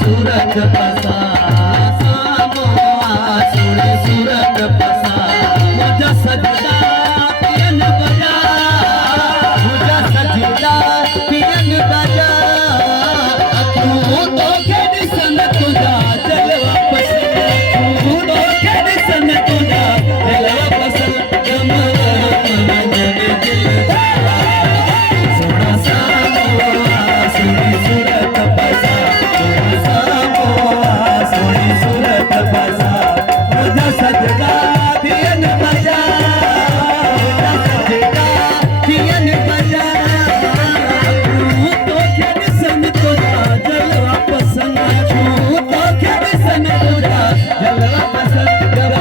सूरत पसा सामो सोनी सूरत पसा मुझा सजदा पियन बजा मुझा सजदा पियन बजा तू तो खेड़ सन तुझा जलवा पसंद तू तो खेड़ सन तुझा जलवा पसंद गम मन में दिल सोना सामो सोनी सूरत पसा सोनी सूरत पसा मुझा सजदा पियन बजा मुझा सजदा पियन बजा तू तो खेड़ सन तुझा जलवा पसंद तू तो खेड़ सन तुझा जलवा पसंद गम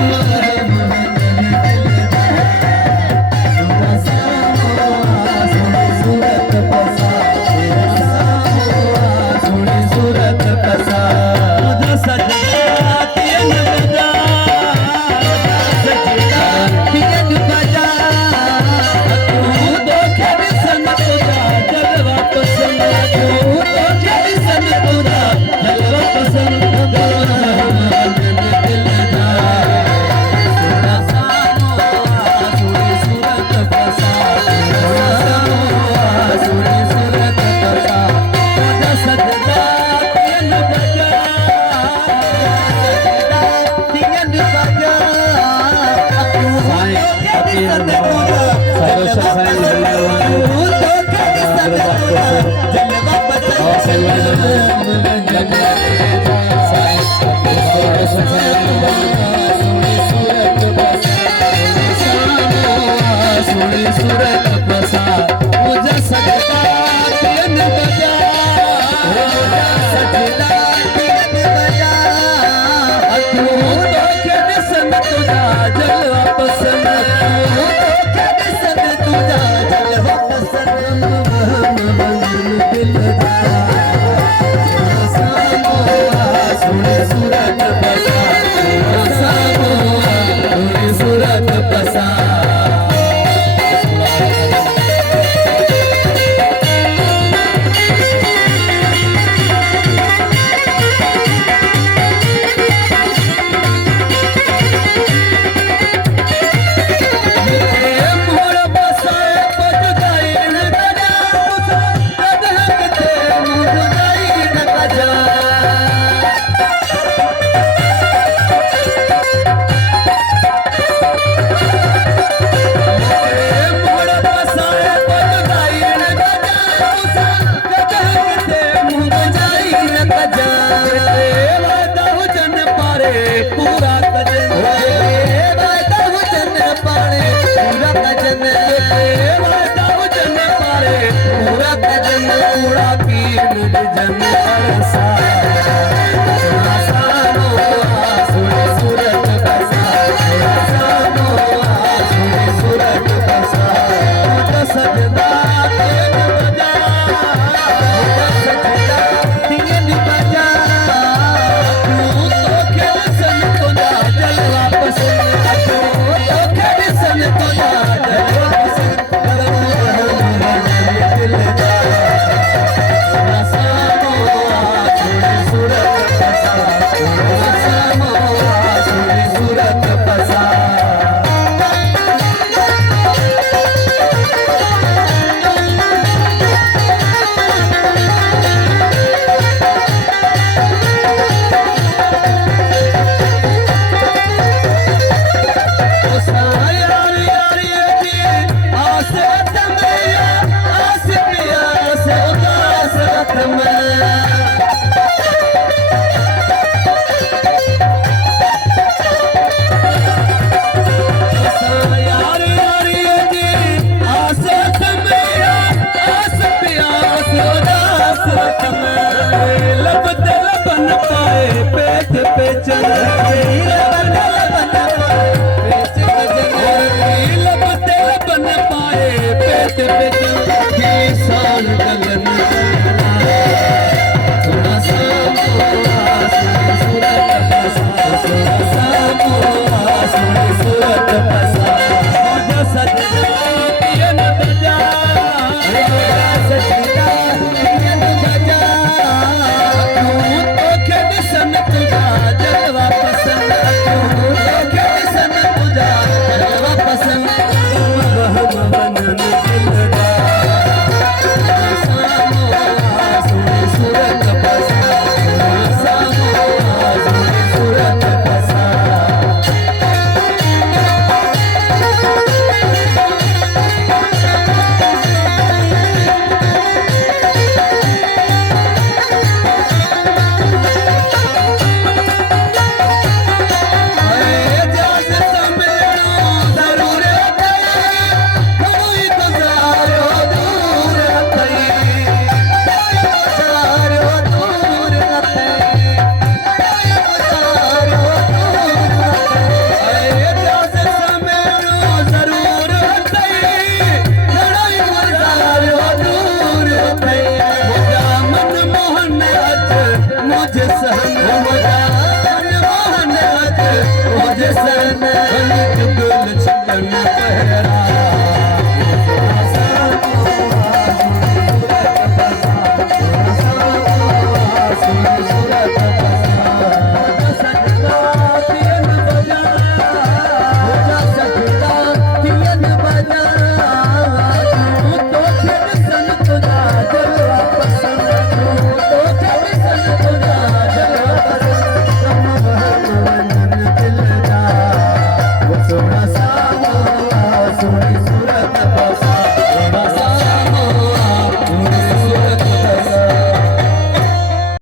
सोना सामो सोनी सूरत पसा सोनी सूरत पसा मुझा सजदा पियन बजा सजदा पियन बजा तू तो खेड़ सन तुझा जलवा पसंद तू तो खेड़ सन तुझा जलवा पसंद दिल सोना सामो सोनी सूरत पसा सोनी सूरत पसा मुझा सजदा पियन बजा सजदा पियन बजा सोनी सूरत पसा मुझा सजदा पियन बजा मुझा सजदा पियन बजा तू तो खेड़ सन तुझा जलवा पसंद तू तो खेड़ सन तुझा जलवा पसंद दिल सामो सोनी सूरत पसा सामो सोनी सूरत पसा पूरा कजन वादा वचन पाड़े पूरा कजन वादा वचन पाड़े पूरा कजन पूरा पीर जन अरसा सोना सामो सोनी सूरत पसा सामो सोनी सूरत पसा मुझा सजदा पियन बजा मुझा सजदा पियन बजा तू तो खेड़ सन तुझा जलवा पसंद तू तो खेड़ सन तुझा जलवा पसंद दिल सोना सामो सोनी सूरत पसा सोना सामो सोनी सूरत पसा मुझे सन मदान मोहन लगे मुझे सन अनिक दुल छन पहरा